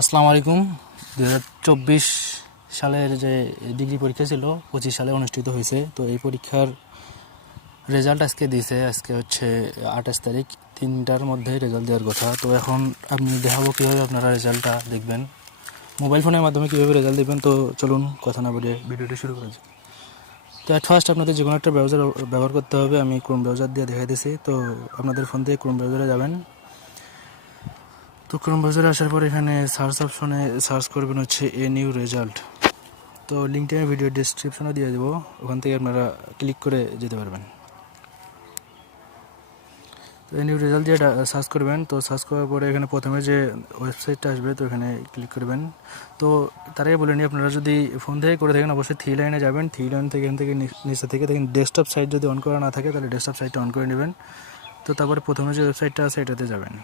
আসসালামু আলাইকুম। 2024 সালের যে ডিগ্রি পরীক্ষা ছিল 25 সালে অনুষ্ঠিত হয়েছে। তো এই পরীক্ষার রেজাল্ট আজকে দিয়েছে। আজকে হচ্ছে 28 তারিখ, 3টার মধ্যে রেজাল্ট দেওয়ার কথা। তো এখন আমি দেখাবো কীভাবে আপনারা রেজাল্টটা দেখবেন, মোবাইল ফোনের মাধ্যমে কীভাবে রেজাল্ট দেবেন। তো চলুন কথা না বলে ভিডিওটি শুরু করা যাক। তো অ্যাট ফার্স্ট আপনাদের যে কোনো একটা ব্রাউজার ব্যবহার করতে হবে। আমি ক্রোম ব্রাউজার দিয়ে দেখাই দিয়েছি। তো আপনাদের ফোন থেকে ক্রোম ব্রাউজারে যাবেন। তো ক্রোম ব্রাউজারে আসার পর এখানে সার্চ অপশনে সার্চ করবেন হচ্ছে এ নিউ রেজাল্ট। তো লিঙ্কটি আমি ভিডিও ডেসক্রিপশনে দিয়ে দেবো, ওখান থেকে আপনারা ক্লিক করে যেতে পারবেন। তো এ নিউ রেজাল্ট দিয়ে সার্চ করবেন। তো সার্চ করার পরে এখানে প্রথমে যে ওয়েবসাইটটা আসবে তো এখানে ক্লিক করবেন। তো তার আগে বলে নিই, আপনারা যদি ফোন থেকে করে থাকেন অবশ্যই থ্রি লাইনে যাবেন। থ্রি লাইন থেকে এখান থেকে নিচে থেকে দেখেন ডেস্কটপ সাইট যদি অন করা না থাকে তাহলে ডেস্কটপ সাইটটা অন করে নেবেন। তো তারপরে প্রথমে যে ওয়েবসাইটটা আছে এটাতে যাবেন।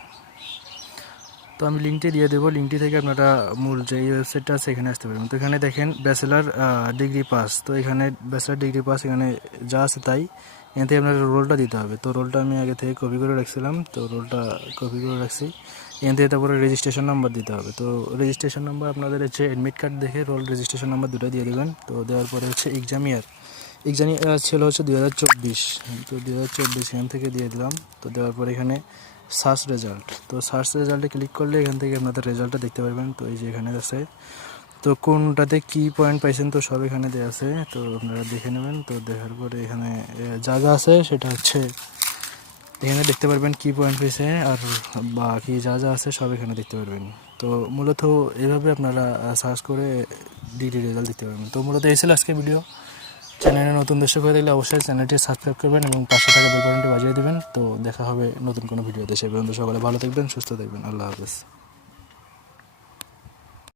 তো আমি লিঙ্কটি দিয়ে দেবো, লিঙ্কটি থেকে আপনারা মূল যে ওয়েবসাইটটা আছে এখানে আসতে পারবেন। তো এখানে দেখেন ব্যাচেলার ডিগ্রি পাস। তো এখানে ব্যাচেলার ডিগ্রি পাস এখানে যা আছে তাই, এখান থেকে আপনার রোলটা দিতে হবে। তো রোলটা আমি আগে থেকে কপি করে রাখছিলাম, তো রোলটা কপি করে রাখছি। এখান থেকে তারপরে রেজিস্ট্রেশন নাম্বার দিতে হবে। তো রেজিস্ট্রেশন নাম্বার আপনাদের হচ্ছে অ্যাডমিট কার্ড দেখে রোল রেজিস্ট্রেশন নাম্বার দুটো দিয়ে দেবেন। তো দেওয়ার পরে হচ্ছে এক্সাম ইয়ার ছিল হচ্ছে 2024। তো 2024 এখান থেকে দিয়ে দিলাম। তো দেওয়ার পরে এখানে সার্চ রেজাল্ট, তো সার্চ রেজাল্টে ক্লিক করলে এখান থেকে আপনাদের রেজাল্টটা দেখতে পারবেন। তো এই যে এখানে আছে, তো কোনটাতে কি পয়েন্ট পাইছেন তো সব এখানে দেওয়া আছে। তো আপনারা দেখে নেবেন। তো দেখার পরে এখানে যা যা আছে সেটা হচ্ছে এখানে দেখতে পারবেন, কি পয়েন্ট পেয়েছে আর বাকি যা যা আছে সব এখানে দেখতে পারবেন। তো মূলত এইভাবে আপনারা সার্চ করে ডিগ্রি রেজাল্ট দিতে পারবেন। তো মূলত এই ছিল আজকে ভিডিও। চ্যানেলে নতুন দর্শক হয়ে থাকলে অবশ্যই চ্যানেলটি সাবস্ক্রাইব করবেন এবং পাশে থাকা বেল বাটনটি বাজিয়ে দেবেন। তো দেখা হবে নতুন কোনো ভিডিওতে। সে পর্যন্ত সকালে ভালো থাকবেন, সুস্থ থাকবেন। আল্লাহ হাফেজ।